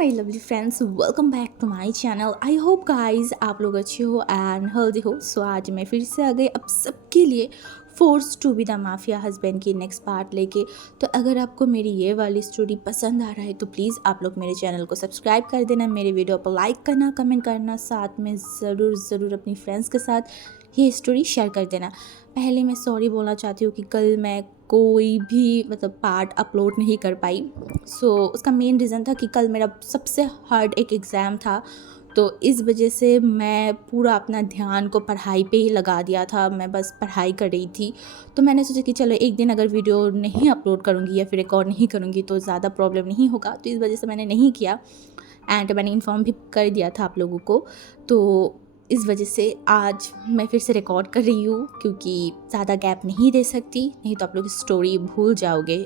My lovely friends, welcome back to my channel. I hope guys आप लोग अच्छे हो एंड हेल्दी हो। सो आज मैं फिर से आ गई अब सबके लिए force to be the mafia husband की नेक्स्ट पार्ट लेके। तो अगर आपको मेरी ये वाली स्टोरी पसंद आ रहा है तो प्लीज़ आप लोग मेरे चैनल को सब्सक्राइब कर देना, मेरे वीडियो पर लाइक करना, कमेंट करना, साथ में ज़रूर अपनी फ्रेंड्स के साथ ये स्टोरी शेयर कर देना। पहले मैं सॉरी बोलना चाहती हूँ कि कल मैं कोई भी पार्ट अपलोड नहीं कर पाई। उसका मेन रीज़न था कि कल मेरा सबसे हार्ड एक एग्ज़ाम था, तो इस वजह से मैं पूरा अपना ध्यान को पढ़ाई पे ही लगा दिया था। मैं बस पढ़ाई कर रही थी। तो मैंने सोचा कि चलो एक दिन अगर वीडियो नहीं अपलोड करूँगी या फिर रिकॉर्ड नहीं करूँगी तो ज़्यादा प्रॉब्लम नहीं होगा, तो इस वजह से मैंने नहीं किया एंड मैंने इन्फॉर्म भी कर दिया था आप लोगों को। तो इस वजह से आज मैं फिर से रिकॉर्ड कर रही हूँ क्योंकि ज़्यादा गैप नहीं दे सकती, नहीं तो आप लोग स्टोरी भूल जाओगे।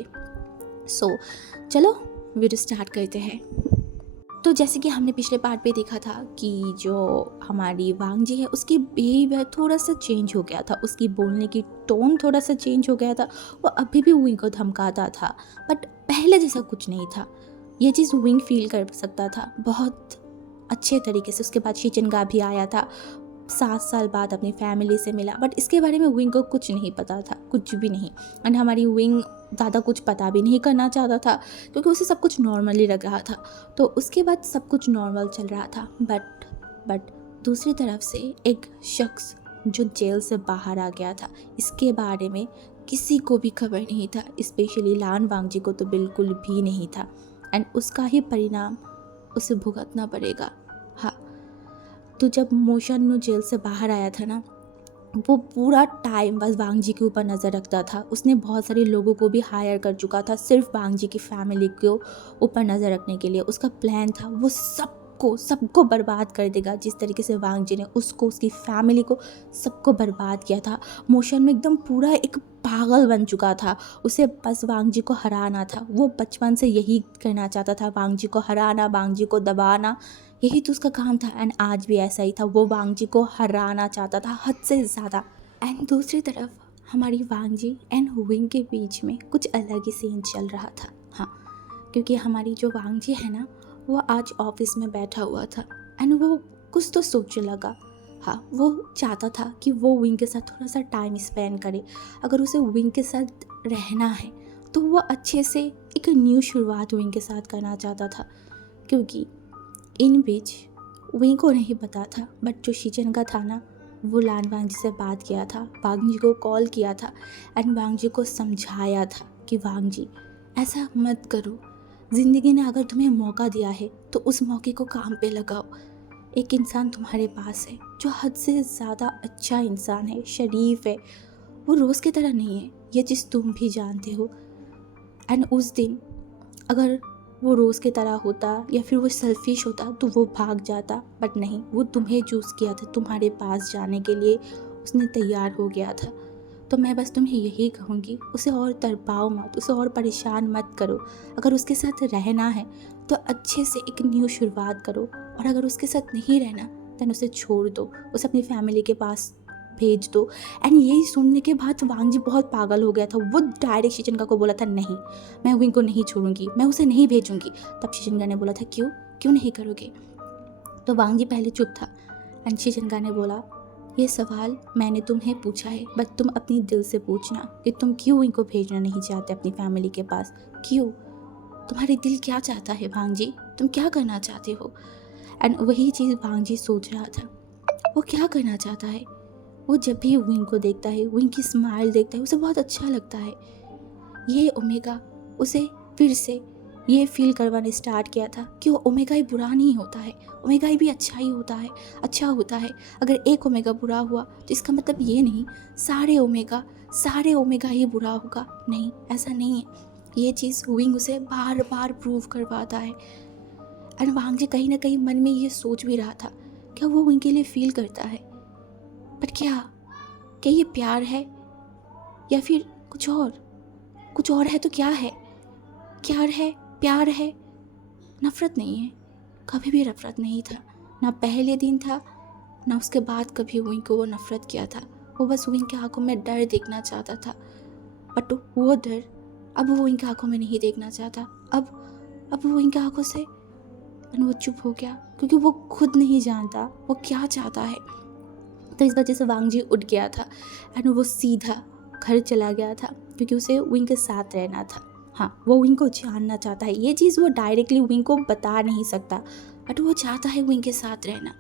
चलो वीडियो स्टार्ट करते हैं। तो जैसे कि हमने पिछले पार्ट पे देखा था कि जो हमारी वांग जी है उसकी बिहेवियर थोड़ा सा चेंज हो गया था, उसकी बोलने की टोन थोड़ा सा चेंज हो गया था। वो अभी भी विंग को धमकाता था बट पहले जैसा कुछ नहीं था। ये चीज़ विंग फील कर सकता था बहुत अच्छे तरीके से। उसके बाद शीचनगा भी आया था, 7 साल बाद अपनी फैमिली से मिला, बट इसके बारे में विंग को कुछ नहीं पता था, कुछ भी नहीं। एंड हमारी विंग ज़्यादा कुछ पता भी नहीं करना चाहता था क्योंकि उसे सब कुछ नॉर्मली लग रहा था। तो उसके बाद सब कुछ नॉर्मल चल रहा था बट दूसरी तरफ से एक शख्स जो जेल से बाहर आ गया था, इसके बारे में किसी को भी खबर नहीं था, स्पेशली लान वांग जी को तो बिल्कुल भी नहीं था। एंड उसका ही परिणाम उसे भुगतना पड़ेगा। हाँ, तो जब मोशन जेल से बाहर आया था ना, वो पूरा टाइम बस वांग जी के ऊपर नज़र रखता था। उसने बहुत सारे लोगों को भी हायर कर चुका था सिर्फ वांग जी की फैमिली को ऊपर नज़र रखने के लिए। उसका प्लान था वो सबको बर्बाद कर देगा, जिस तरीके से वांग जी ने उसको, उसकी फैमिली को, सबको बर्बाद किया था। मोशन में एकदम पूरा एक पागल बन चुका था। उसे बस वांग जी को हराना था। वो बचपन से यही करना चाहता था, वांग जी को हराना, वांग जी को दबाना, यही तो उसका काम था। एंड आज भी ऐसा ही था, वो वांग जी को हराना चाहता था हद से ज़्यादा। एंड दूसरी तरफ हमारी वांग जी एंड विंग के बीच में कुछ अलग ही सीन चल रहा था। हाँ, क्योंकि हमारी जो वांग जी है ना, वो आज ऑफिस में बैठा हुआ था एंड वो कुछ तो सोचने लगा। हाँ, वो चाहता था कि वो विंग के साथ थोड़ा सा टाइम स्पेंड करे। अगर उसे विंग के साथ रहना है तो वो अच्छे से एक न्यू शुरुआत विंग के साथ करना चाहता था। क्योंकि इन बीच विंग को नहीं पता था बट जो शीचन का था ना, वो लान वांग जी से बात किया था, वांग जी को कॉल किया था एंड वांग जी को समझाया था कि वांग जी ऐसा मत करो। ज़िंदगी ने अगर तुम्हें मौका दिया है तो उस मौके को काम पे लगाओ। एक इंसान तुम्हारे पास है जो हद से ज़्यादा अच्छा इंसान है, शरीफ है, वो रोज़ की तरह नहीं है, ये चीज़ तुम भी जानते हो। एंड उस दिन अगर वो रोज़ की तरह होता या फिर वो सेल्फिश होता तो वो भाग जाता, बट नहीं, वो तुम्हें चूज़ किया था, तुम्हारे पास जाने के लिए उसने तैयार हो गया था। तो मैं बस तुम्हें यही कहूँगी, उसे और तड़पाओ मत, उसे और परेशान मत करो। अगर उसके साथ रहना है तो अच्छे से एक न्यू शुरुआत करो, और अगर उसके साथ नहीं रहना तो उसे छोड़ दो, उसे अपनी फैमिली के पास भेज दो। एंड यही सुनने के बाद वांग जी बहुत पागल हो गया था। वो डायरेक्ट शीचनगा को बोला था, नहीं, मैं विंग को नहीं छोड़ूंगी, मैं उसे नहीं भेजूंगी। तब शीचनगा ने बोला था, क्यों नहीं करोगे? तो वांग जी पहले चुप था एंड शीचनगा ने बोला, ये सवाल मैंने तुम्हें पूछा है बट तुम अपनी दिल से पूछना कि तुम क्यों विंग को भेजना नहीं चाहते अपनी फैमिली के पास। क्यों? तुम्हारे दिल क्या चाहता है वांग जी? तुम क्या करना चाहते हो? एंड वही चीज़ वांग जी सोच रहा था, वो क्या करना चाहता है। वो जब भी विंग को देखता है, विंग की स्माइल देखता है, उसे बहुत अच्छा लगता है। ये ओमेगा उसे फिर से ये फील करवाने स्टार्ट किया था कि वो ओमेगा ही बुरा नहीं होता है, ओमेगा ही भी अच्छा ही होता है, अच्छा होता है। अगर एक ओमेगा बुरा हुआ तो इसका मतलब ये नहीं सारे ओमेगा ही बुरा होगा। नहीं, ऐसा नहीं है। ये चीज़ विंग उसे बार बार प्रूव करवाता है। एंड वांग जी कहीं ना कहीं मन में ये सोच भी रहा था, क्या वो विंग के लिए फील करता है? पर क्या ये प्यार है या फिर कुछ और है? तो क्या है? प्यार है, नफरत नहीं है। कभी भी नफरत नहीं था, ना पहले दिन था ना उसके बाद कभी विंग को वो नफरत किया था। वो बस विंग की आंखों में डर देखना चाहता था, बट वो डर अब वो विंग की आंखों में नहीं देखना चाहता। अब वो विंग की आंखों से एंड वो चुप हो गया क्योंकि वो खुद नहीं जानता वो क्या चाहता है। तो इस वजह से वांग जी उठ गया था एंड वो सीधा घर चला गया था क्योंकि उसे विंग के साथ रहना था। हाँ, वो विंग को जानना चाहता है, ये चीज़ वो डायरेक्टली विंग को बता नहीं सकता, बट वो चाहता है विंग के साथ रहना।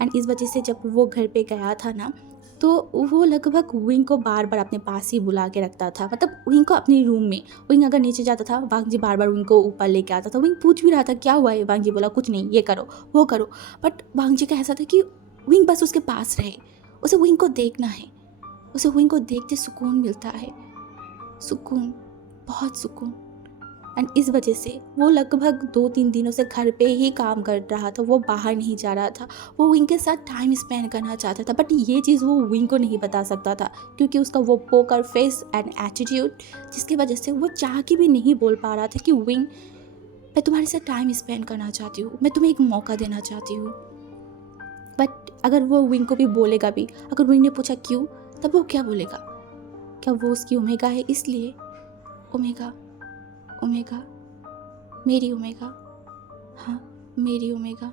एंड इस वजह से जब वो घर पे गया था ना, तो वो लगभग विंग को बार बार अपने पास ही बुला के रखता था, मतलब विंग को अपने रूम में। विंग अगर नीचे जाता था, वांग जी बार बार विंग को ऊपर लेके आता था। विंग पूछ भी रहा था क्या हुआ है, वांग जी बोला कुछ नहीं, ये करो वो करो, बट वांग जी का ऐसा था कि विंग बस उसके पास रहे, उसे विंग को देखना है, उसे विंग को देखते सुकून मिलता है, सुकून, बहुत सुकून। एंड इस वजह से वो लगभग 2-3 दिनों से घर पे ही काम कर रहा था, वो बाहर नहीं जा रहा था, वो विंग के साथ टाइम स्पेंड करना चाहता था। बट ये चीज़ वो विंग को नहीं बता सकता था क्योंकि उसका वो पोकर फेस एंड एटीट्यूड, जिसकी वजह से वो चाह के भी नहीं बोल पा रहा था कि विंग, मैं तुम्हारे साथ टाइम स्पेंड करना चाहती हूँ, मैं तुम्हें एक मौका देना चाहती हूँ। बट अगर वो विंग को भी बोलेगा भी, अगर विंग ने पूछा क्यों, तब वो क्या बोलेगा? क्या वो उसकी ओमेगा है इसलिए? ओमेगा, ओमेगा, मेरी ओमेगा, हाँ मेरी ओमेगा।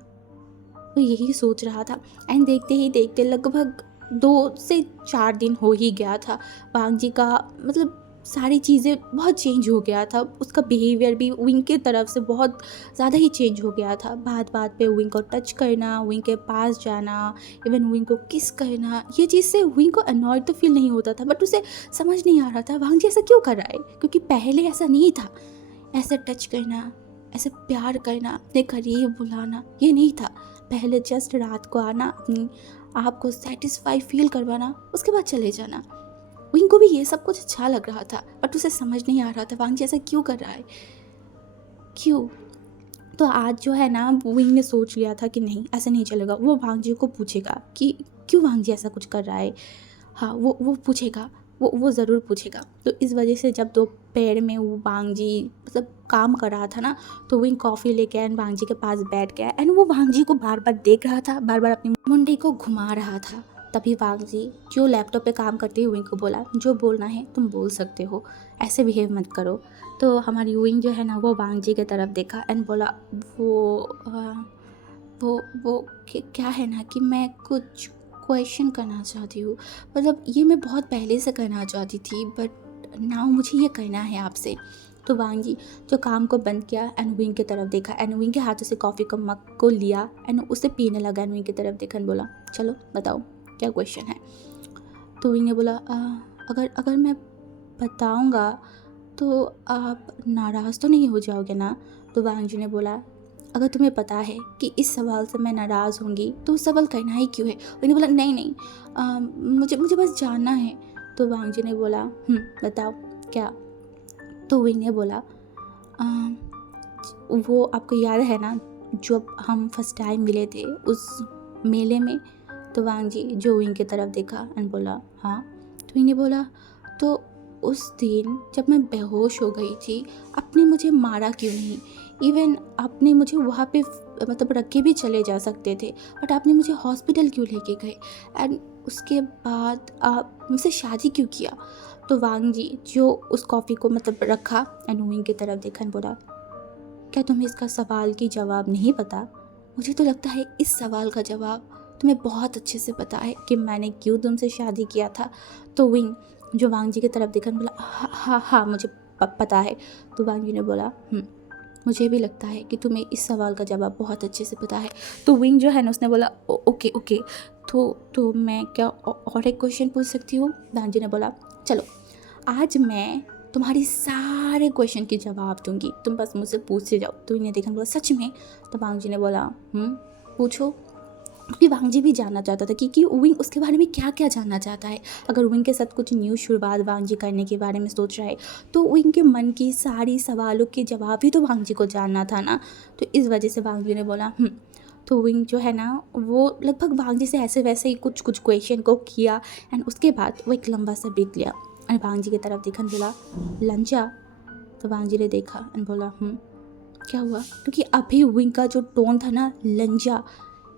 वो यही सोच रहा था। एंड देखते ही देखते लगभग 2 से 4 दिन हो ही गया था। वांग जी का मतलब सारी चीज़ें बहुत चेंज हो गया था, उसका बिहेवियर भी विंग की तरफ से बहुत ज़्यादा ही चेंज हो गया था। बात बात पे विंग को टच करना, विंग के पास जाना, इवन विंग को किस करना, ये चीज़ से विंग को अनॉयड तो फील नहीं होता था, बट उसे समझ नहीं आ रहा था वांग जी ऐसा क्यों कर रहा है, क्योंकि पहले ऐसा नहीं था। ऐसे टच करना, ऐसे प्यार करना, अपने करीब बुलाना, ये नहीं था। पहले जस्ट रात को आना, अपनी आप को सेटिस्फाई फील करवाना, उसके बाद चले जाना। विंग को भी ये सब कुछ अच्छा लग रहा था, बट उसे समझ नहीं आ रहा था वांग जी ऐसा क्यों कर रहा है, क्यों। तो आज जो है ना, विंग ने सोच लिया था कि नहीं ऐसा नहीं चलेगा, वो वांग जी को पूछेगा कि क्यों वांग जी ऐसा कुछ कर रहा है। हाँ, वो पूछेगा, वो ज़रूर पूछेगा। तो इस वजह से जब दोपहर में वो वांग जी मतलब काम कर रहा था ना, तो विंग कॉफ़ी लेके एंड वांग जी के पास बैठ गया एंड वो वांग जी को बार बार देख रहा था, बार बार अपनी मुंडी को घुमा रहा था। तभी वांग जी जो लैपटॉप पे काम करते हुए विंग को बोला, जो बोलना है तुम बोल सकते हो, ऐसे बिहेव मत करो। तो हमारी विंग जो है ना, वो वांग जी की तरफ देखा एंड बोला, वो वो क्या है ना कि मैं कुछ क्वेश्चन करना चाहती हूँ, मतलब ये मैं बहुत पहले से करना चाहती थी, बट नाउ मुझे ये करना है आपसे। तो वांग जी जो काम को बंद किया एंड विंग की तरफ देखा एंड विंग के हाथों से कॉफ़ी का मग को लिया एंड उसे पीने लगा एंड विंग की तरफ देखा एंड बोला, चलो बताओ क्या क्वेश्चन है। तो विंग ने बोला, अगर अगर मैं बताऊँगा तो आप नाराज़ तो नहीं हो जाओगे ना। तो वांग जी ने बोला, अगर तुम्हें पता है कि इस सवाल से मैं नाराज़ होंगी तो उस सवाल करना ही क्यों है। उन्होंने बोला, नहीं नहीं, मुझे मुझे बस जानना है। तो वांग जी ने बोला, बताओ क्या। तो विंग ने बोला, "अम, वो आपको याद है ना जब हम फर्स्ट टाइम मिले थे उस मेले में। तो वांग जी जो विंग की तरफ देखा एंड बोला, हाँ। तो विंग ने बोला, तो उस दिन जब मैं बेहोश हो गई थी, आपने मुझे मारा क्यों नहीं। इवन आपने मुझे वहाँ पे मतलब रख के भी चले जा सकते थे, बट आपने मुझे हॉस्पिटल क्यों लेके गए एंड उसके बाद आप मुझसे शादी क्यों किया। तो वांग जी जो उस कॉफ़ी को मतलब रखा एंड विंग की तरफ देखा एंड बोला, क्या तुम्हें इसका सवाल की जवाब नहीं पता। मुझे तो लगता है इस सवाल का जवाब तुम्हें बहुत अच्छे से पता है कि मैंने क्यों तुमसे शादी किया था। तो विंग जो वांग जी की तरफ देखा बोला, हाँ हाँ हाँ मुझे पता है। तो वांग जी ने बोला, मुझे भी लगता है कि तुम्हें इस सवाल का जवाब बहुत अच्छे से पता है। तो विंग जो है ना, उसने बोला, ओके ओके, तो मैं क्या और एक क्वेश्चन पूछ सकती हूँ। वांग जी ने बोला, चलो आज मैं तुम्हारी सारे क्वेश्चन के जवाब दूंगी, तुम बस मुझसे पूछते जाओ। तो इन्हें देखा बोला, सच में। तो वांग जी ने बोला, पूछो। क्योंकि वांग जी भी जानना चाहता था कि विंग उसके बारे में क्या क्या जानना चाहता है। अगर विंग के साथ कुछ न्यू शुरुआत वांग जी करने के बारे में सोच रहा है, तो विंग के मन की सारी सवालों के जवाब ही तो वांग जी को जानना था ना। तो इस वजह से वांग जी ने बोला, तो विंग जो है ना, वो लगभग वांग जी से ऐसे वैसे ही कुछ कुछ क्वेश्चन को किया एंड उसके बाद वो एक लंबा सा ब्रेक लिया एंड वांग जी की तरफ देखा बोला, लंजा। तो वांग जी ने देखा एंड बोला, क्या हुआ। क्योंकि अभी विंग का जो टोन था ना, लंजा,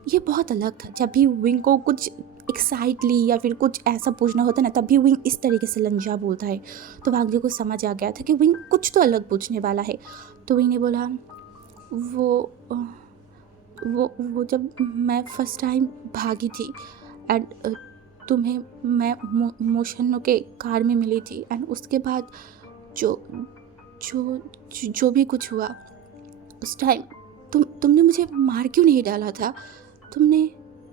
ये बहुत अलग था। जब भी विंग को कुछ एक्साइटली या फिर कुछ ऐसा पूछना होता है ना, तभी विंग इस तरीके से लंजा बोलता है। तो वांग जी को समझ आ गया था कि विंग कुछ तो अलग पूछने वाला है। तो विंग ने बोला, वो वो जब मैं फर्स्ट टाइम भागी थी एंड तुम्हें मैं मोशनो के कार में मिली थी एंड उसके बाद जो जो जो भी कुछ हुआ उस टाइम तुमने मुझे मार क्यों नहीं डाला था? तुमने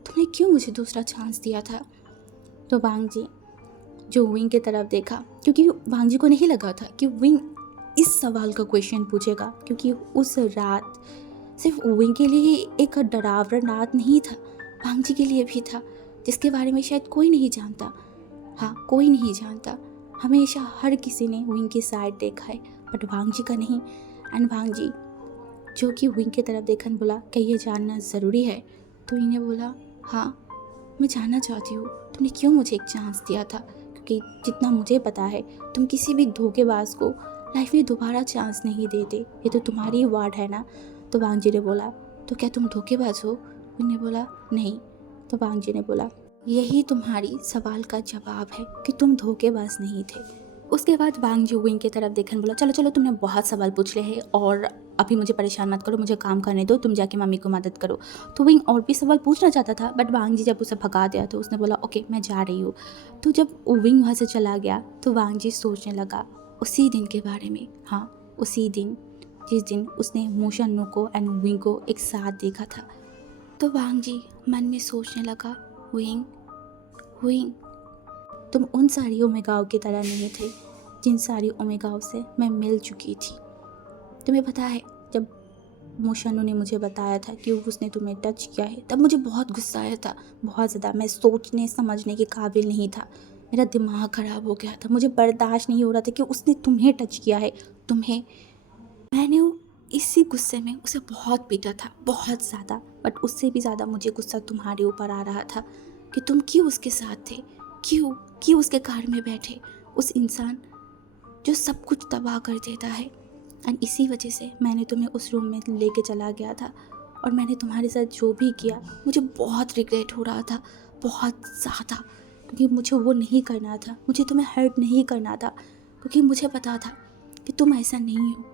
तुमने क्यों मुझे दूसरा चांस दिया था? तो वांग जी जो विंग की तरफ देखा, क्योंकि वांग जी को नहीं लगा था कि विंग इस सवाल का क्वेश्चन पूछेगा, क्योंकि उस रात सिर्फ विंग के लिए एक डरावना रात नहीं था, वांग जी के लिए भी था, जिसके बारे में शायद कोई नहीं जानता। हाँ, कोई नहीं जानता। हमेशा हर किसी ने विंग की साइड देखा है बट वांग जी का नहीं। एंड वांग जी जो कि विंग की तरफ देखकर बोला, क्या ये जानना ज़रूरी है? तो इन्हें बोला, हाँ मैं जानना चाहती हूँ, तुमने क्यों मुझे एक चांस दिया था? क्योंकि जितना मुझे पता है तुम किसी भी धोखेबाज को लाइफ में दोबारा चांस नहीं देते, ये तो तुम्हारी वार्ड है ना। तो वांग जी ने बोला, तो क्या तुम धोखेबाज हो? उन्हें बोला, नहीं। तो वांग जी ने बोला, यही तुम्हारी सवाल का जवाब है कि तुम धोखेबाज नहीं थे। उसके बाद वांग जी विंग की तरफ देखकर बोला, चलो चलो तुमने बहुत सवाल पूछ लिए हैं और अभी मुझे परेशान मत करो, मुझे काम करने दो, तुम जाके मम्मी को मदद करो। तो विंग और भी सवाल पूछना चाहता था बट वांग जी जब उसे भगा दिया तो उसने बोला, ओके मैं जा रही हूँ। तो जब विंग वहाँ से चला गया तो वांग जी सोचने लगा उसी दिन के बारे में। हाँ, उसी दिन जिस दिन उसने मोशनो को एंड विंग को एक साथ देखा था। तो वांग जी मन में सोचने लगा, विंग विंग तुम उन सारी ओमेगाओं की तरह नहीं थे जिन सारी ओमेगाओं से मैं मिल चुकी थी। तुम्हें पता है जब मोशनो ने मुझे बताया था कि उसने तुम्हें टच किया है तब मुझे बहुत गुस्सा आया था, बहुत ज़्यादा। मैं सोचने समझने के काबिल नहीं था, मेरा दिमाग ख़राब हो गया था, मुझे बर्दाश्त नहीं हो रहा था कि उसने तुम्हें टच किया है, तुम्हें। मैंने इसी गुस्से में उसे बहुत पीटा था, बहुत ज़्यादा। बट उससे भी ज़्यादा मुझे गुस्सा तुम्हारे ऊपर आ रहा था कि तुम क्यों उसके साथ थे, क्यों क्यों उसके कार में बैठे, उस इंसान जो सब कुछ तबाह कर देता है। एंड इसी वजह से मैंने तुम्हें उस रूम में लेके चला गया था और मैंने तुम्हारे साथ जो भी किया मुझे बहुत रिग्रेट हो रहा था, बहुत ज़्यादा, क्योंकि मुझे वो नहीं करना था, मुझे तुम्हें हर्ट नहीं करना था, क्योंकि मुझे पता था कि तुम ऐसा नहीं हो,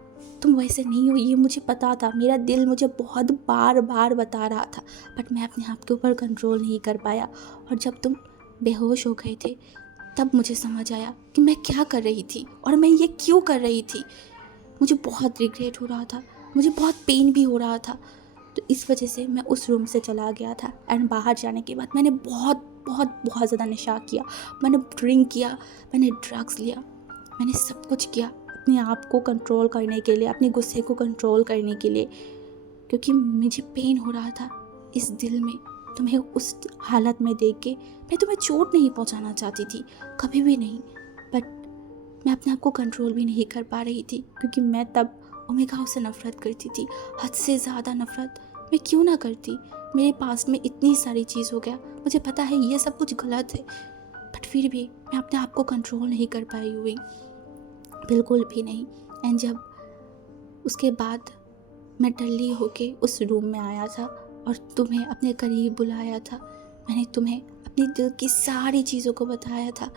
तुम वैसे नहीं हो, ये मुझे पता था। मेरा दिल मुझे बहुत बार बार बता रहा था बट मैं अपने आप के ऊपर कंट्रोल नहीं कर पाया। और जब तुम बेहोश हो गए थे तब मुझे समझ आया कि मैं क्या कर रही थी और मैं ये क्यों कर रही थी। मुझे बहुत रिग्रेट हो रहा था, मुझे बहुत पेन भी हो रहा था। तो इस वजह से मैं उस रूम से चला गया था। एंड बाहर जाने के बाद मैंने बहुत बहुत बहुत ज़्यादा नशा किया, मैंने ड्रिंक किया, मैंने ड्रग्स लिया, मैंने सब कुछ किया अपने आप को कंट्रोल करने के लिए, अपने गुस्से को कंट्रोल करने के लिए, क्योंकि मुझे पेन हो रहा था इस दिल में। तुम्हें उस हालत में देख के मैं तुम्हें चोट नहीं पहुंचाना चाहती थी, कभी भी नहीं, बट मैं अपने आप को कंट्रोल भी नहीं कर पा रही थी, क्योंकि मैं तब ओमेगाओं से नफ़रत करती थी, हद से ज़्यादा नफ़रत। मैं क्यों ना करती, मेरे पास में इतनी सारी चीज़ हो गया, मुझे पता है ये सब कुछ गलत है बट फिर भी मैं अपने आप को कंट्रोल नहीं कर पाई हुई, बिल्कुल भी नहीं। एंड जब उसके बाद मैं टल्ली होके उस रूम में आया था और तुम्हें अपने करीब बुलाया था, मैंने तुम्हें अपने दिल की सारी चीज़ों को बताया था,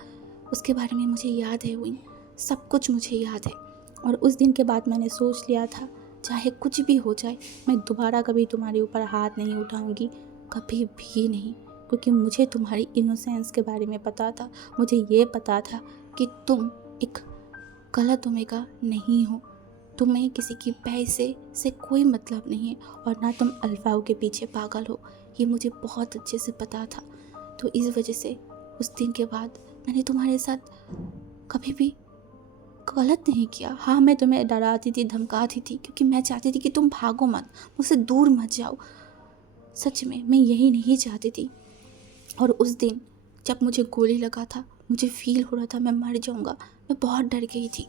उसके बारे में मुझे याद है विंग, सब कुछ मुझे याद है। और उस दिन के बाद मैंने सोच लिया था चाहे कुछ भी हो जाए मैं दोबारा कभी तुम्हारे ऊपर हाथ नहीं उठाऊंगी, कभी भी नहीं, क्योंकि मुझे तुम्हारी इनोसेंस के बारे में पता था। मुझे ये पता था कि तुम एक गलत ओमेगा नहीं हो, तुम्हें किसी की पैसे से कोई मतलब नहीं है और ना तुम अल्फाओं के पीछे पागल हो, ये मुझे बहुत अच्छे से पता था। तो इस वजह से उस दिन के बाद मैंने तुम्हारे साथ कभी भी गलत नहीं किया। हाँ, मैं तुम्हें डराती थी, धमकाती थी, क्योंकि मैं चाहती थी कि तुम भागो मत, मुझसे दूर मत जाओ। सच में मैं यही नहीं चाहती थी। और उस दिन जब मुझे गोली लगा था मुझे फील हो रहा था मैं मर जाऊंगा, मैं बहुत डर गई थी।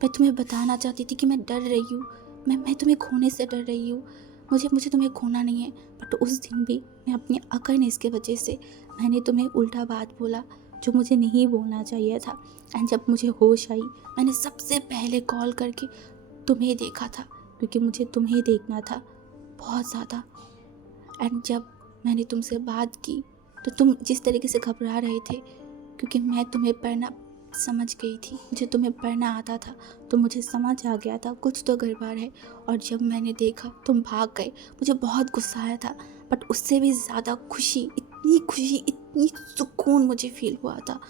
मैं तुम्हें बताना चाहती थी कि मैं डर रही हूँ, मैं तुम्हें खोने से डर रही हूँ, मुझे तुम्हें खोना नहीं है। बट उस दिन भी मैं अपनी अकड़नेस की वजह से मैंने तुम्हें उल्टा बात बोला जो मुझे नहीं बोलना चाहिए था। एंड जब मुझे होश आई मैंने सबसे पहले कॉल करके तुम्हें देखा था, क्योंकि मुझे तुम्हें देखना था बहुत ज़्यादा। एंड जब मैंने तुमसे बात की तो तुम जिस तरीके से घबरा रहे थे, क्योंकि मैं तुम्हें पढ़ना समझ गई थी, मुझे तुम्हें पढ़ना आता था, तो मुझे समझ आ गया था कुछ तो गड़बड़ है। और जब मैंने देखा तुम भाग गए, मुझे बहुत गुस्सा आया था, बट उससे भी ज़्यादा खुशी, इतनी सुकून मुझे फील हुआ था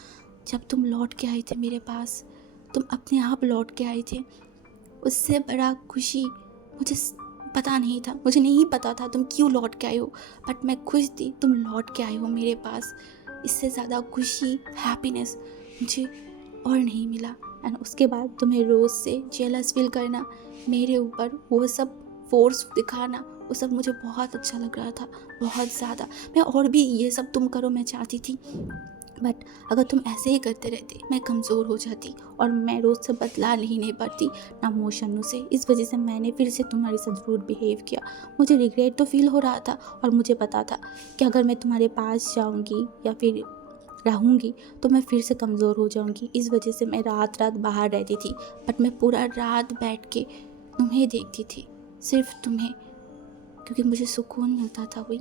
जब तुम लौट के आए थे मेरे पास। तुम अपने आप लौट के आए थे। उससे बड़ा खुशी मुझे पता नहीं था, मुझे नहीं पता था तुम क्यों लौट के आए हो, बट मैं खुश थी तुम लौट के आए हो मेरे पास। इससे ज़्यादा खुशी, हैप्पीनेस मुझे और नहीं मिला। एंड उसके बाद तुम्हें रोज़ से जेलस फील करना, मेरे ऊपर वो सब फोर्स दिखाना, वो सब मुझे बहुत अच्छा लग रहा था, बहुत ज़्यादा। मैं और भी ये सब तुम करो मैं चाहती थी, बट अगर तुम ऐसे ही करते रहते मैं कमज़ोर हो जाती और मैं रोज़ से बदला नहीं पाती ना मोशनू से। इस वजह से मैंने फिर से तुम्हारे साथ रूड बिहेव किया। मुझे रिग्रेट तो फील हो रहा था और मुझे पता था कि अगर मैं तुम्हारे पास जाऊंगी या फिर रहूंगी तो मैं फिर से कमज़ोर हो जाऊंगी। इस वजह से मैं रात रात बाहर रहती थी, बट मैं पूरा रात बैठ के तुम्हें देखती थी, सिर्फ तुम्हें, क्योंकि मुझे सुकून मिलता था। वही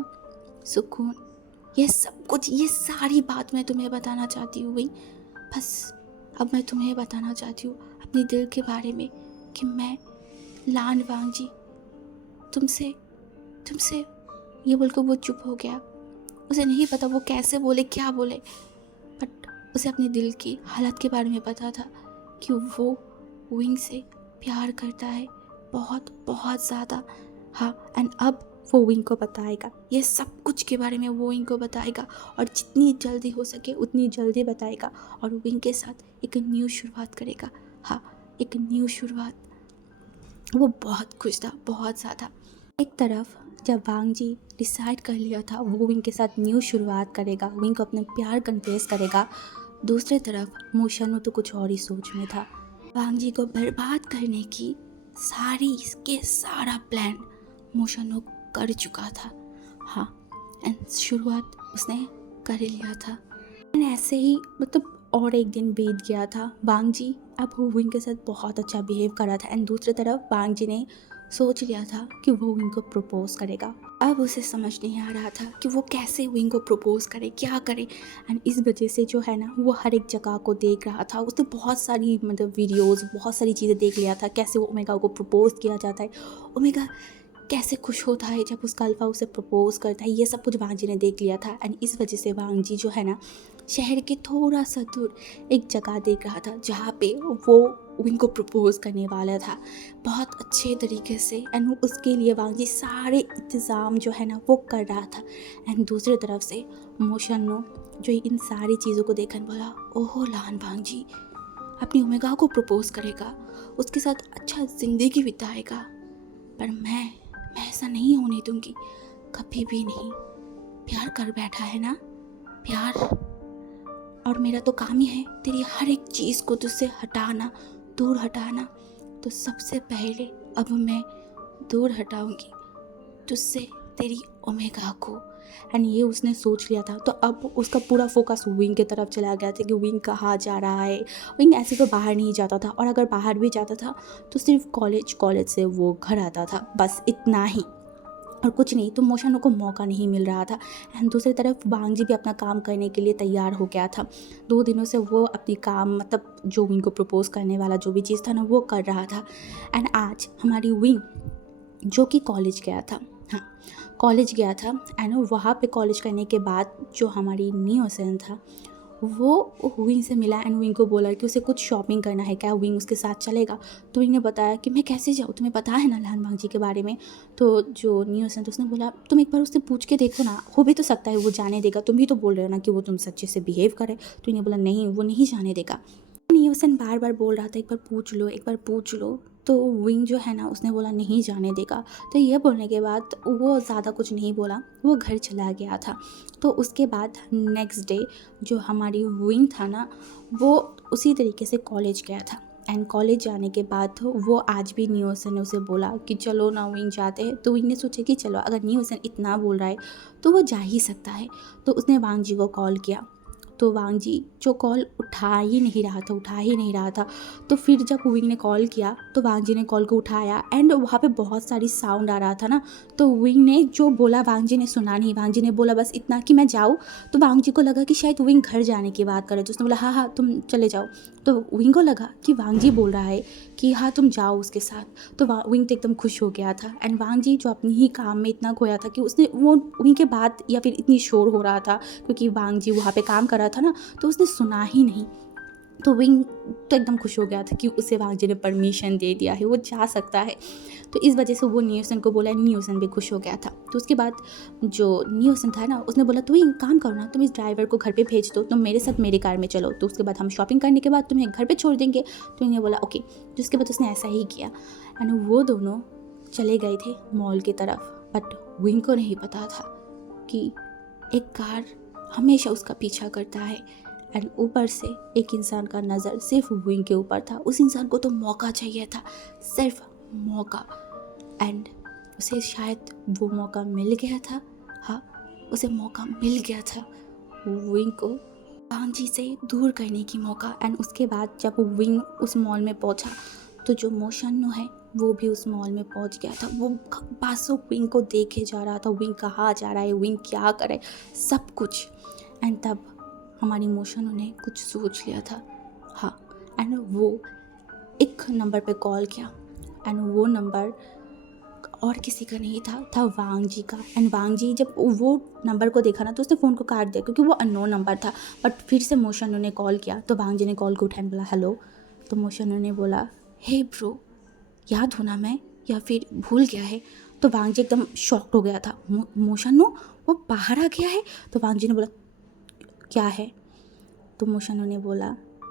सुकून, ये सब कुछ, ये सारी बात मैं तुम्हें बताना चाहती हूँ वही। बस अब मैं तुम्हें बताना चाहती हूँ अपने दिल के बारे में कि मैं लान वांगजी तुमसे तुमसे ये बोलकर वो चुप हो गया। उसे नहीं पता वो कैसे बोले, क्या बोले, बट उसे अपने दिल की हालत के बारे में पता था कि वो विंग से प्यार करता है, बहुत बहुत ज़्यादा। हाँ, एंड अब वो विंग को बताएगा, ये सब कुछ के बारे में वो विंग को बताएगा और जितनी जल्दी हो सके उतनी जल्दी बताएगा और विंग के साथ एक न्यू शुरुआत करेगा। हाँ, एक न्यू शुरुआत। वो बहुत खुश था, बहुत ज़्यादा। एक तरफ जब वांग जी डिसाइड कर लिया था वो विंग के साथ न्यू शुरुआत करेगा, विंग को अपने प्यार कन्फेस करेगा, दूसरी तरफ मोशनु तो कुछ और ही सोच में था। वांग जी को बर्बाद करने की सारा प्लान मोशनु कर चुका था। हाँ, एंड शुरुआत उसने कर लिया था। एंड ऐसे ही मतलब और एक दिन बीत गया था। वांग जी अब विंग के साथ बहुत अच्छा बिहेव कर रहा था एंड दूसरी तरफ वांग जी ने सोच लिया था कि वो विंग को प्रपोज करेगा। अब उसे समझ नहीं आ रहा था कि वो कैसे विंग को प्रपोज करे, क्या करे। एंड इस वजह से जो है ना वो हर एक जगह को देख रहा था। उसने बहुत सारी मतलब वीडियोस, बहुत सारी चीज़ें देख लिया था, कैसे वो ओमेगा को प्रपोज किया जाता है, ओमेगा कैसे खुश होता है जब उसका अल्फा उसे प्रपोज करता है, ये सब कुछ वांग जी ने देख लिया था। एंड इस वजह से वांग जी जो है ना शहर के थोड़ा सा दूर एक जगह देख रहा था जहाँ पे वो विंग को प्रपोज करने वाला था बहुत अच्छे तरीके से। एंड उसके लिए वांग जी सारे इंतज़ाम जो है ना वो कर रहा था। एंड दूसरी तरफ से मोशनु जो इन सारी चीज़ों को देखकर बोला, ओहो लान वांग जी अपनी ओमेगा को प्रपोज करेगा, उसके साथ अच्छा ज़िंदगी बिताएगा, पर मैं ऐसा नहीं होने दूंगी, कभी भी नहीं। प्यार कर बैठा है ना, प्यार, और मेरा तो काम ही है तेरी हर एक चीज़ को तुझसे हटाना, दूर हटाना। तो सबसे पहले अब मैं दूर हटाऊंगी तुझसे तेरी ओमेगा को। एंड ये उसने सोच लिया था। तो अब उसका पूरा फोकस विंग की तरफ चला गया था कि विंग कहाँ जा रहा है। विंग ऐसे तो बाहर नहीं जाता था और अगर बाहर भी जाता था तो सिर्फ कॉलेज से वो घर आता था, बस इतना ही और कुछ नहीं। तो मोशनु को मौका नहीं मिल रहा था। एंड दूसरी तरफ वांग जी भी अपना काम करने के लिए तैयार हो गया था। 2 दिनों से वो अपनी काम मतलब जो विंग को प्रपोज करने वाला जो भी चीज़ था ना वो कर रहा था। एंड आज हमारी विंग जो कि कॉलेज गया था, हाँ कॉलेज गया था। एंड वहाँ पे कॉलेज करने के बाद जो हमारी न्यूसेन था वो विंग से मिला एंड विंग को बोला कि उसे कुछ शॉपिंग करना है, क्या विंग उसके साथ चलेगा। तो विंग ने बताया कि मैं कैसे जाऊँ, तुम्हें पता है ना लान वांग जी के बारे में। तो जो न्यूसेन तो उसने बोला तुम एक बार उससे पूछ के देखो ना, हो भी तो सकता है वो जाने देगा, तुम भी तो बोल रहे हो ना कि वो तुमसे अच्छे से बिहेव करे। तो इन्हें बोला नहीं वो नहीं जाने देगा। न्यूसन बार बार बोल रहा था एक बार पूछ लो, एक बार पूछ लो। तो विंग जो है ना उसने बोला नहीं जाने देगा। तो ये बोलने के बाद वो ज़्यादा कुछ नहीं बोला, वो घर चला गया था। तो उसके बाद नेक्स्ट डे जो हमारी विंग था ना वो उसी तरीके से कॉलेज गया था। एंड कॉलेज जाने के बाद वो आज भी न्यूसन ने उसे बोला कि चलो ना विंग जाते हैं। तो विंग ने सोचा कि चलो अगर न्यूसन इतना बोल रहा है तो वो जा ही सकता है। तो उसने वांग जी को कॉल किया तो वांग जी जो कॉल उठा ही नहीं रहा था। तो फिर जब विंग ने कॉल किया तो वांग जी ने कॉल को उठाया एंड वहाँ पे बहुत सारी साउंड आ रहा था ना, तो विंग ने जो बोला वांग जी ने सुना नहीं। वांग जी ने बोला बस इतना कि मैं जाऊँ। तो वांग जी को लगा कि शायद विंग घर जाने की बात करे, तो उसने बोला हाँ हाँ तुम चले जाओ। तो विंग को लगा कि वांग जी बोल रहा है कि हाँ तुम जाओ उसके साथ। तो विंग तो एकदम खुश हो गया था एंड वांग जी जो अपनी ही काम में इतना खोया था कि उसने वो विंग के बाद या फिर इतनी शोर हो रहा था क्योंकि वांग जी वहाँ पे काम कर रहा था ना, तो उसने सुना ही नहीं। तो विंग तो एकदम खुश हो गया था कि उसे वांग जी ने परमिशन दे दिया है, वो जा सकता है। तो इस वजह से वो न्यूसन को बोला, न्यूसन भी खुश हो गया था। तो उसके बाद जो न्यूसन था ना, उसने बोला तुम काम करो ना, तुम इस ड्राइवर को घर पे भेज दो, तुम मेरे साथ मेरी कार में चलो, तो उसके बाद हम शॉपिंग करने के बाद तुम्हें घर पे छोड़ देंगे। तो इन्हें बोला ओके। तो उसके बाद उसने ऐसा ही किया एंड वो दोनों चले गए थे मॉल की तरफ। बट विंग को नहीं पता था कि एक कार हमेशा उसका पीछा करता है एंड ऊपर से एक इंसान का नज़र सिर्फ विंग के ऊपर था। उस इंसान को तो मौका चाहिए था, सिर्फ मौका, एंड उसे शायद वो मौका मिल गया था। हाँ, उसे मौका मिल गया था विंग को वांग जी से दूर करने की मौका। एंड उसके बाद जब विंग उस मॉल में पहुंचा तो जो मोशन्नो है वो भी उस मॉल में पहुंच गया था। वो पासों विंग को देखे जा रहा था, विंग कहाँ जा रहा है, विंग क्या करे, सब कुछ। एंड तब हमारी मोशन्नो ने कुछ सोच लिया था। हाँ, एंड वो एक नंबर पे कॉल किया एंड वो नंबर और किसी का नहीं था वांग जी का। एंड वांग जी जब वो नंबर को देखा ना तो उसने फ़ोन को काट दिया क्योंकि वो अननोन नंबर था। बट फिर से मोशन्नो ने कॉल किया तो वांग जी ने कॉल को उठाया, बोला हेलो। तो मोशन्नो ने बोला हे ब्रो, याद हो ना मैं, या फिर भूल गया है। तो वांग जी एकदम शॉक्ड हो गया था, मोशन्नो वो बाहर आ गया है। तो वांग जी ने बोला क्या है। तो मोशन्नो ने बोला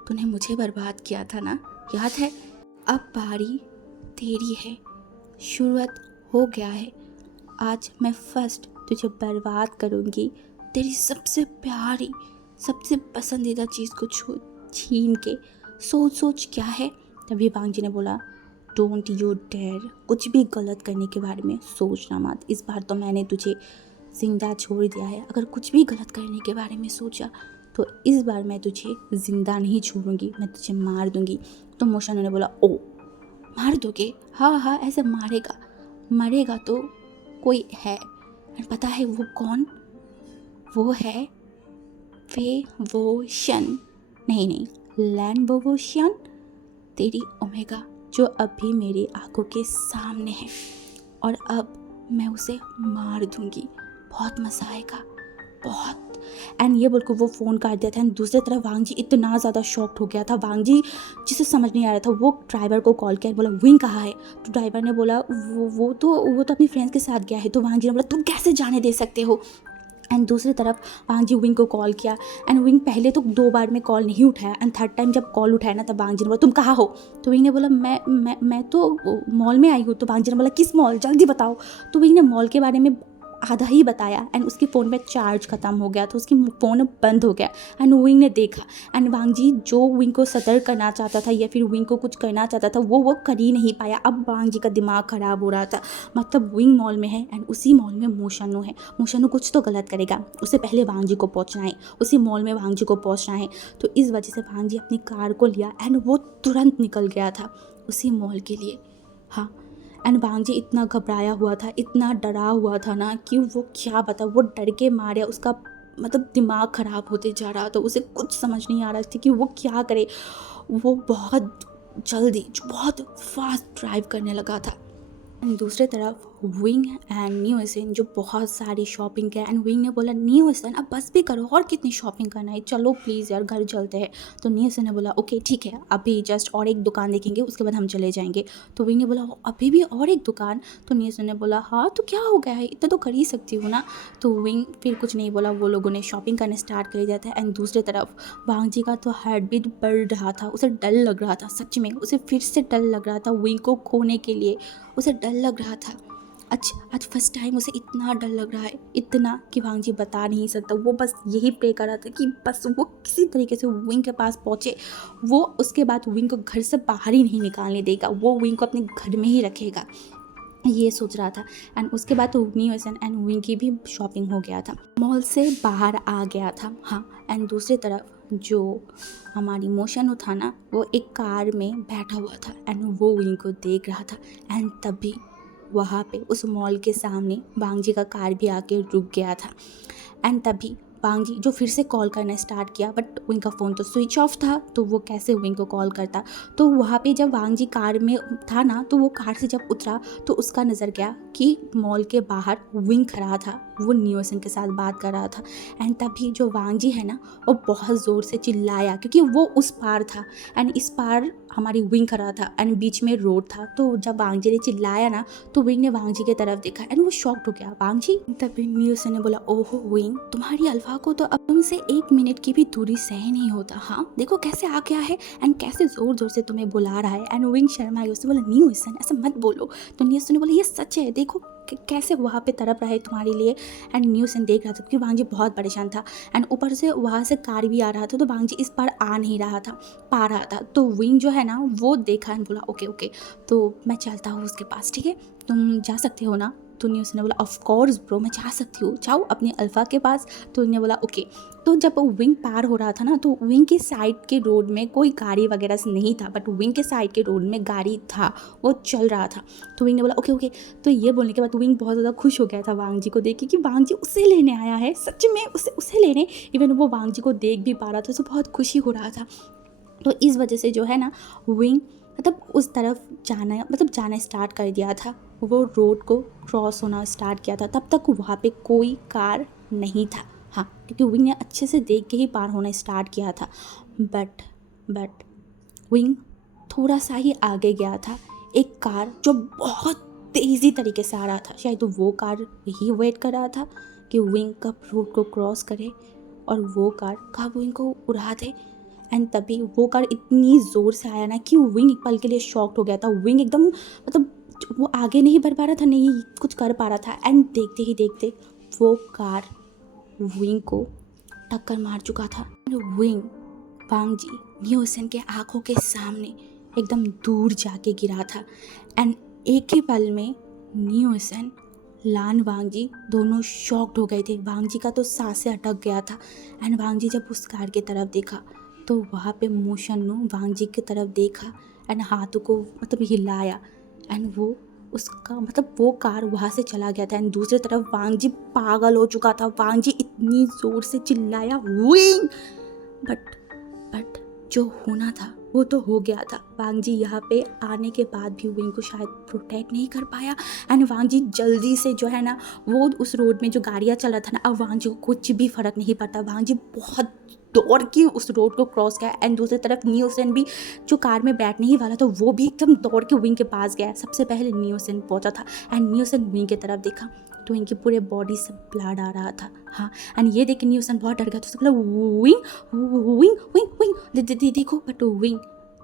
तूने मुझे बर्बाद किया था ना, याद है, अब बारी तेरी है, शुरुआत हो गया है। आज मैं फर्स्ट तुझे बर्बाद करूँगी, तेरी सबसे प्यारी सबसे पसंदीदा चीज़ को छीन के। सोच क्या है। तभी वांग जी ने बोला डोंट यू डेयर, कुछ भी गलत करने के बारे में सोचना मत। इस बार तो मैंने तुझे जिंदा छोड़ दिया है, अगर कुछ भी गलत करने के बारे में सोचा तो इस बार मैं तुझे ज़िंदा नहीं छोड़ूंगी, मैं तुझे मार दूंगी। तो मोशन्नो ने बोला ओ मार दोगे, हाँ हाँ ऐसे मरेगा तो कोई है, पता है वो कौन, वो है वेवोशन, नहीं लैंडवोशन, तेरी ओमेगा, जो अभी मेरी आंखों के सामने है और अब मैं उसे मार दूंगी, बहुत मज़ा आएगा बहुत। एंड ये बोल के वो फ़ोन काट दिया था। एंड दूसरी तरफ वांग जी इतना ज़्यादा शॉक्ड हो गया था। वांग जी जिसे समझ नहीं आ रहा था, वो ड्राइवर को कॉल किया, बोला विंग कहाँ है। तो ड्राइवर ने बोला वो तो अपनी फ्रेंड्स के साथ गया है। तो वांग जी ने बोला तुम कैसे जाने दे सकते हो। एंड दूसरी तरफ वांग जी विंग को कॉल किया एंड विंग पहले तो 2 बार में कॉल नहीं उठाया एंड थर्ड टाइम जब कॉल उठाया ना तब वांग जी ने बोला तुम कहाँ हो। तो विंग ने बोला मैं तो मॉल में आई हूँ। तो वांग जी ने बोला किस मॉल, जल्दी बताओ। तो विंग ने मॉल के बारे में आधा ही बताया एंड उसके फ़ोन में चार्ज ख़त्म हो गया था, उसकी फ़ोन बंद हो गया। एंड विंग ने देखा एंड वांग जी जो विंग को सतर्क करना चाहता था या फिर विंग को कुछ करना चाहता था वो कर ही नहीं पाया। अब वांग जी का दिमाग ख़राब हो रहा था, मतलब विंग मॉल में है एंड उसी मॉल में मोशन्नो है। मोशन्नो कुछ तो गलत करेगा, उससे पहले वांग जी को पहुंचना है, उसी मॉल में वांग जी को पहुंचना है। तो इस वजह से वांग जी अपनी कार को लिया एंड वो तुरंत निकल गया था उसी मॉल के लिए। हाँ, एंड वांग जी इतना घबराया हुआ था, इतना डरा हुआ था ना कि वो क्या बता, वो डर के मारे उसका मतलब दिमाग ख़राब होते जा रहा था। उसे कुछ समझ नहीं आ रहा था कि वो क्या करे। वो बहुत जल्दी बहुत फास्ट ड्राइव करने लगा था। दूसरी तरफ विंग एंड न्यूसन जो बहुत सारी शॉपिंग किया एंड विंग ने बोला न्यूसन अब बस भी करो, और कितनी शॉपिंग करना है, चलो प्लीज़ यार घर चलते हैं। तो न्यूसन ने बोला ओके ठीक है, अभी जस्ट और एक दुकान देखेंगे उसके बाद हम चले जाएंगे। तो विंग ने बोला अभी भी और एक दुकान। तो न्यूसन ने बोला हाँ तो क्या हो गया है, इतना तो कर ही सकती हूँ ना। तो विंग फिर कुछ नहीं बोला, वो लोगों ने शॉपिंग करने स्टार्ट कर दिया था। एंड दूसरी तरफ वांग जी का तो हार्ट बीट बढ़ रहा था, उसे डर लग रहा था, सच में उसे फिर से डर लग रहा था विंग को खोने के लिए, उसे डर लग रहा था। आज फर्स्ट टाइम उसे इतना डर लग रहा है, इतना कि वांग जी बता नहीं सकता। वो बस यही प्रे कर रहा था कि बस वो किसी तरीके से विंग के पास पहुँचे, वो उसके बाद विंग को घर से बाहर ही नहीं निकालने देगा, वो विंग को अपने घर में ही रखेगा। ये सोच रहा था। एंड उसके बाद तो न्यूसन एंड विंग की भी शॉपिंग हो गया था, मॉल से बाहर आ गया था। हाँ, एंड दूसरी तरफ जो हमारी मोशन था ना, वो एक कार में बैठा हुआ था एंड वो विंग को देख रहा था। एंड तभी वहाँ पे उस मॉल के सामने वांग जी का कार भी आके रुक गया था। एंड तभी वांग जी जो फिर से कॉल करना स्टार्ट किया, बट विंग का फ़ोन तो स्विच ऑफ था, तो वो कैसे विंग को कॉल करता। तो वहाँ पे जब वांग जी कार में था ना, तो वो कार से जब उतरा तो उसका नज़र गया कि मॉल के बाहर विंग खड़ा था, वो न्यूसन के साथ बात कर रहा था। एंड तभी जो वांग जी है ना, वो बहुत ज़ोर से चिल्लाया क्योंकि वो उस पार था एंड इस पार हमारी विंग खड़ा था एंड बीच में रोड था। तो जब वांग जी ने चिल्लाया ना, तो विंग ने वांग जी की तरफ देखा एंड वो शॉक्ड हो गया। वांग जी, तभी न्यूसन ने बोला, ओहो विंग, तुम्हारी अल्फा को तो अब तुमसे 1 मिनट की भी दूरी सह नहीं होता। हाँ देखो कैसे आ गया है एंड कैसे ज़ोर ज़ोर से तुम्हें बुला रहा है। एंड विंग शर्मा आई, उसने बोला न्यूसन ऐसा मत बोलो। तो न्यूसन ने बोला ये सच है, देखो कैसे वहाँ पे तड़प रहा है तुम्हारे लिए। एंड न्यूसन देख रहा था क्योंकि वांग जी बहुत परेशान था एंड ऊपर से वहाँ से कार भी आ रहा था, तो वांग जी इस बार आ नहीं रहा था, पा रहा था। तो विंग जो है ना, वो देखा एंड बोला ओके ओके, तो मैं चलता हूँ उसके पास, ठीक है तुम जा सकते हो ना। तो न्यूसन ने बोला ऑफ कोर्स ब्रो, मैं जा सकती हूँ, जाओ अपनी अल्फा के पास। तो उन्होंने बोला ओके। तो जब विंग पार हो रहा था ना, तो विंग के साइड के रोड में कोई गाड़ी वगैरह से नहीं था, बट विंग के साइड के रोड में गाड़ी था, वो चल रहा था। तो विंग ने बोला ओके ओके। तो ये बोलने के बाद विंग बहुत ज़्यादा खुश हो गया था वांग जी को देख के कि वांग जी उसे लेने आया है, सच में उसे लेने। इवन वो वांग जी को देख भी पा रहा था, तो बहुत खुशी हो रहा था। तो इस वजह से जो है ना, विंग मतलब उस तरफ जाना स्टार्ट कर दिया था। वो रोड को क्रॉस होना स्टार्ट किया था, तब तक वहाँ पे कोई कार नहीं था। हाँ, क्योंकि विंग ने अच्छे से देख के ही पार होना स्टार्ट किया था। बट विंग थोड़ा सा ही आगे गया था, एक कार जो बहुत तेज़ी तरीके से आ रहा था, शायद तो वो कार ही वेट कर रहा था कि विंग कब रोड को क्रॉस करे और वो कार कब विंग को उड़ा दे। एंड तभी वो कार इतनी ज़ोर से आया ना कि विंग एक पल के लिए शॉक्ड हो गया था। विंग एकदम मतलब वो आगे नहीं बढ़ पा रहा था, नहीं कुछ कर पा रहा था। एंड देखते ही देखते वो कार विंग को टक्कर मार चुका था। विंग वांग जी न्यूसन के आंखों के सामने एकदम दूर जाके गिरा था। एंड एक ही पल में न्यूसन लान वांग जी दोनों शॉक्ड हो गए थे। वांग जी का तो सांसें अटक गया था। एंड वांग जी जब उस कार की तरफ देखा, तो वहाँ पे मोशन ने वांग जी की तरफ देखा एंड हाथों को मतलब हिलाया एंड वो उसका मतलब वो कार वहाँ से चला गया था। एंड दूसरी तरफ वांग जी पागल हो चुका था। वांग जी इतनी ज़ोर से चिल्लाया विंग, बट जो होना था वो तो हो गया था। वांग जी यहाँ पे आने के बाद भी विंग को शायद प्रोटेक्ट नहीं कर पाया। एंड वांग जी जल्दी से जो है ना, वो उस रोड में जो गाड़ियाँ चल रहा था ना, अब वांग जी को कुछ भी फ़र्क नहीं पड़ता। वांग जी बहुत दौड़ के उस रोड को क्रॉस किया। एंड दूसरी तरफ न्यूसन भी जो कार में बैठने ही वाला था, वो भी एकदम दौड़ के विंग के पास गया। सबसे पहले न्यूसन पहुंचा था एंड न्यूसन विंग की तरफ देखा, तो इनकी पूरे बॉडी से ब्लड आ रहा था। हाँ, एंड ये देख के न्यूसन बहुत डर गया। तो बोला विंग विंग विंग विंग देखो। बट विंग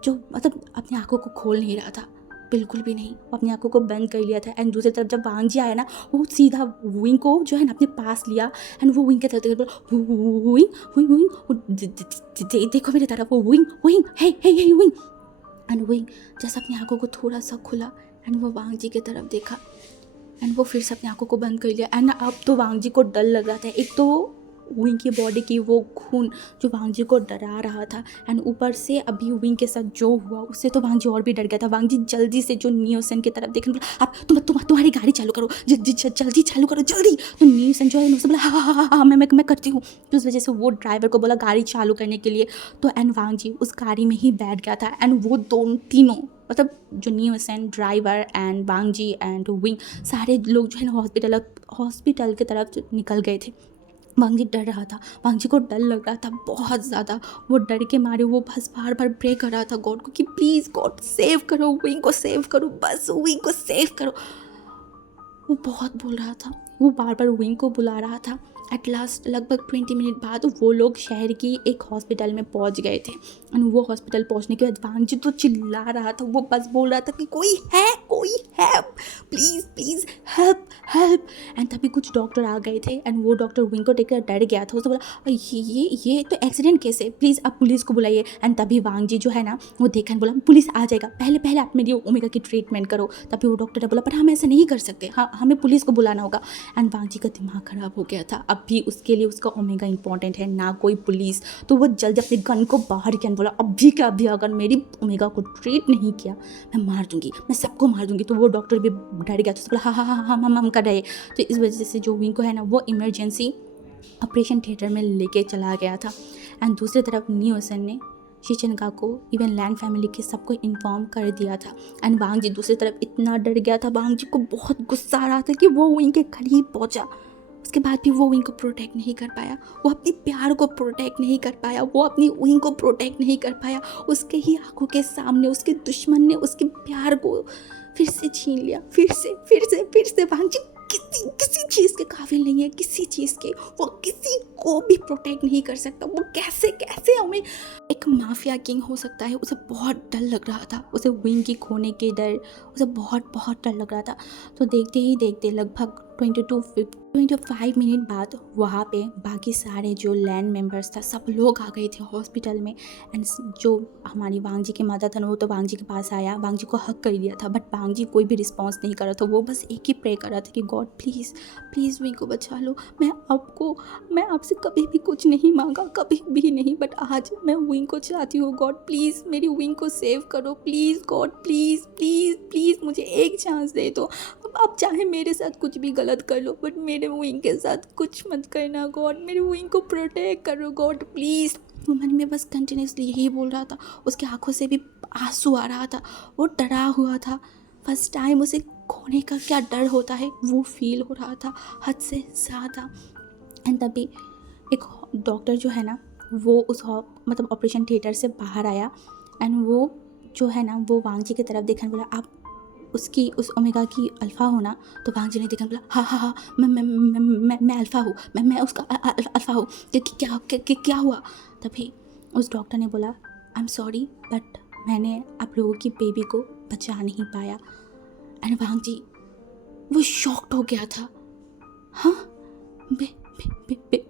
जो मतलब अपनी आंखों को खोल नहीं रहा था, बिल्कुल भी नहीं, वो अपनी आंखों को बंद कर लिया था। एंड दूसरी तरफ जब वांग जी आया ना, वो सीधा विंग को जो है ना अपने पास लिया एंड वो विंग के तरफ बोला विंग विंग विंग देखो मेरे तरफ, वो wink wink hey hey hey wink. And wink जैसे अपनी आंखों को थोड़ा सा खुला एंड वो वांग जी की तरफ देखा एंड वो फिर से अपनी आंखों को बंद कर लिया। एंड अब तो वांग जी को डर लग रहा था। एक तो विंग की बॉडी की वो खून जो वांग जी को डरा रहा था एंड ऊपर से अभी विंग के साथ जो हुआ उससे तो वांग जी और भी डर गया था। वांग जी जल्दी से जो न्यूसन की तरफ देखने बोला, आप तुम्हारी गाड़ी चालू करो, जल्दी चालू करो जल्दी। तो न्यूसन जो है उससे बोला हाँ मैं करती हूँ। तो उस वजह से वो ड्राइवर को बोला गाड़ी चालू करने के लिए। तो एंड वांग जी उस गाड़ी में ही बैठ गया था एंड वो तीनों मतलब जो Newson, driver and Wang ji and Wing, सारे लोग जो है ना हॉस्पिटल की तरफ निकल गए थे। वांग जी डर रहा था, वांग जी को डर लग रहा था बहुत ज़्यादा। वो डर के मारे वो बस बार बार प्रे कर रहा था गॉड को कि प्लीज़ गॉड सेव करो, विंग को सेव करो, बस विंग को सेव करो। वो बहुत बोल रहा था, वो बार बार विंग को बुला रहा था। एट लास्ट लगभग 20 मिनट बाद वो लोग शहर की एक हॉस्पिटल में पहुंच गए थे। एंड वो हॉस्पिटल पहुंचने के बाद वांगजी तो चिल्ला रहा था, वो बस बोल रहा था कि कोई है, please please help help. And तभी कुछ डॉक्टर आ गए थे एंड वो डॉक्टर विंग को देखकर डर गया था। उसने बोला ये तो एक्सीडेंट केस है, प्लीज़ आप पुलिस को बुलाइए। एंड तभी वांगजी जो है ना वो देखा बोला पुलिस आ जाएगा, पहले आप मेरी ओमेगा की ट्रीटमेंट करो। तभी वो डॉक्टर ने बोला पर हम ऐसा नहीं कर सकते, हाँ हमें पुलिस को बुलाना होगा। एंड वांगजी का दिमाग ख़राब हो गया था, अब भी उसके लिए उसका ओमेगा इंपॉर्टेंट है ना कोई पुलिस। तो वो जल्दी अपने गन को बाहर किया, बोला अभी क्या अभी अगर मेरी ओमेगा को ट्रीट नहीं किया मैं मार दूंगी, मैं सबको मार दूंगी। तो वो डॉक्टर भी डर गया, तो उसने बोला हाँ हम कर रहे। तो इस वजह से जो विंग को है ना वो इमरजेंसी ऑपरेशन थिएटर में लेके चला गया था। एंड दूसरी तरफ न्यूसन ने शीचनका को इवन लैंड फैमिली के सबको इन्फॉर्म कर दिया था। एंड वांगजी दूसरी तरफ इतना डर गया था, वांगजी को बहुत गुस्सा आ रहा था कि वो विंग के करीब पहुंचा, उसके बाद भी वो विंग को प्रोटेक्ट नहीं कर पाया, वो अपनी प्यार को प्रोटेक्ट नहीं कर पाया, वो अपनी विंग को प्रोटेक्ट नहीं कर पाया। उसके ही आंखों के सामने उसके दुश्मन ने उसके प्यार को फिर से छीन लिया, फिर से वांगजी किसी चीज़ के काबिल नहीं है, किसी चीज़ के, वो किसी को भी प्रोटेक्ट नहीं कर सकता। वो कैसे हमें एक माफिया किंग हो सकता है। उसे बहुत डर लग रहा था, उसे विंग की खोने के डर, उसे बहुत डर लग रहा था। तो देखते ही देखते लगभग 25 मिनट बाद वहाँ पे बाकी सारे जो लैंड मेंबर्स था सब लोग आ गए थे हॉस्पिटल में। एंड जो हमारी वांगजी की मदर था ना वो तो वांगजी के पास आया, वांगजी को हक कर दिया था, बट वांगजी कोई भी रिस्पॉन्स नहीं कर रहा था। वो बस एक ही प्रे कर रहा था कि गॉड प्लीज़ विंग को बचा लो। मैं आपसे कभी भी कुछ नहीं मांगा, कभी भी नहीं, बट आज मैं विंग को चाहती हूँ। गॉड प्लीज़ मेरी विंग को सेव करो, प्लीज़ गॉड प्लीज़ मुझे एक चांस दे दो। आप चाहे मेरे साथ कुछ भी गलत कर लो बट मेरे विंग के साथ कुछ मत करना गॉड, मेरे विंग को प्रोटेक्ट करो गॉड प्लीज़। वो मन में बस कंटिन्यूसली यही बोल रहा था, उसके आंखों से भी आंसू आ रहा था, वो डरा हुआ था। फर्स्ट टाइम उसे खोने का क्या डर होता है वो फील हो रहा था हद से ज़्यादा। एंड तभी एक डॉक्टर जो है ना वो मतलब ऑपरेशन थिएटर से बाहर आया। एंड वो जो है ना वो वांगजी की तरफ देखने बोला आप उस ओमेगा की अल्फ़ा हो ना। तो वांगजी ने देखा बोला हाँ मैं अल्फ़ा हूँ, मैं उसका अल्फ़ा हूँ। क्या हुआ। तभी उस डॉक्टर ने बोला आई एम सॉरी बट मैंने आप लोगों की बेबी को बचा नहीं पाया। एंड वांगजी वो शॉक्ड हो गया था, हाँ बेबी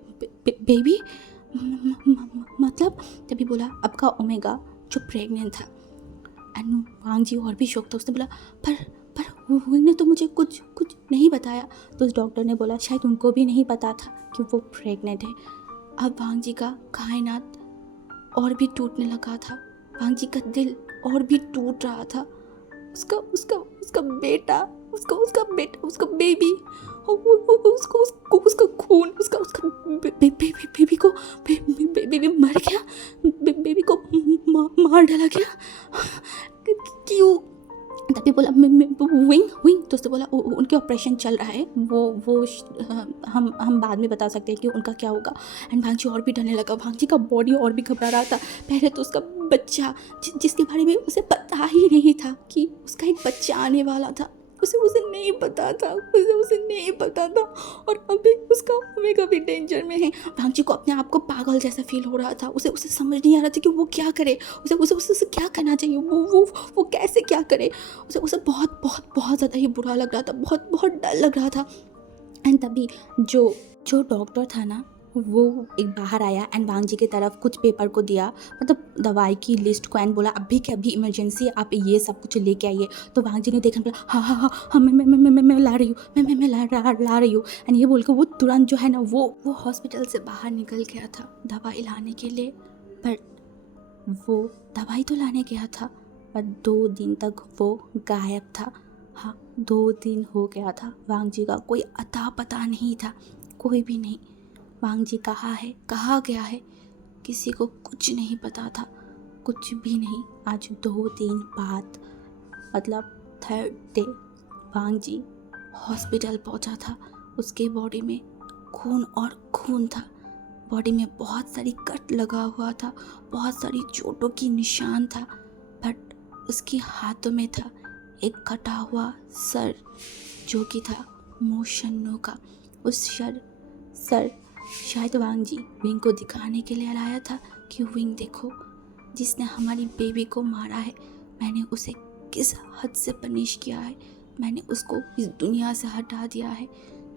मतलब। तभी बोला आपका ओमेगा जो प्रेग्नेंट था। एंड वांगजी और भी शौक था, उसने बोला पर विंग ने तो मुझे कुछ नहीं बताया। तो उस डॉक्टर ने बोला शायद उनको भी नहीं पता था कि वो प्रेग्नेंट है। अब वांगजी का कायनात और भी टूटने लगा था, वांगजी का दिल और भी टूट रहा था। उसका बेटा, उसका बेबी, उसका खून, उसका बेबी को बेबी मर गया, बेबी को मार डाला गया। क्यों। तभी बोला विंग। तो उसने बोला उनके ऑपरेशन चल रहा है, वो हम बाद में बता सकते हैं कि उनका क्या होगा। एंड भांगजी और भी डरने लगा, भांगजी का बॉडी और भी घबरा रहा था। पहले तो उसका बच्चा जिसके बारे में उसे पता ही नहीं था कि उसका एक बच्चा आने वाला था, उसे नहीं पता था, उसे नहीं पता था। और अभी उसका ओमेगा भी डेंजर में है। भांगजी को अपने आप को पागल जैसा फील हो रहा था, उसे समझ नहीं आ रहा था कि वो क्या करे, उसे क्या करना चाहिए, वो कैसे क्या करे। उसे बहुत ज़्यादा ही बुरा लग रहा था, बहुत डर लग रहा था। एंड तभी जो डॉक्टर था ना वो एक बाहर आया एंड वांगजी की तरफ कुछ पेपर को दिया, मतलब दवाई की लिस्ट को, एंड बोला अभी के अभी इमरजेंसी आप ये सब कुछ लेके आइए। तो वांगजी ने देखा, बोला हाँ मैं ला रही हूँ, मैं ला रही हूँ। एंड ये बोल के वो तुरंत जो है ना वो हॉस्पिटल से बाहर निकल गया था दवाई लाने के लिए। बट वो दवाई तो लाने गया था पर 2 दिन तक वो गायब था। हाँ 2 दिन हो गया था, वांगजी का कोई अता पता नहीं था, कोई भी नहीं। वांगजी कहाँ गया है किसी को कुछ नहीं पता था, कुछ भी नहीं। आज 2 दिन बाद मतलब 3rd डे वांगजी हॉस्पिटल पहुंचा था। उसके बॉडी में खून था, बॉडी में बहुत सारी कट लगा हुआ था, बहुत सारी चोटों की निशान था। बट उसके हाथों में था एक कटा हुआ सर जो कि था मोशन होगा। उस सर शायद वांग जी विंग को दिखाने के लिए लाया था कि विंग देखो, जिसने हमारी बेबी को मारा है, मैंने उसे किस हद से पनिश किया है, मैंने उसको इस दुनिया से हटा दिया है,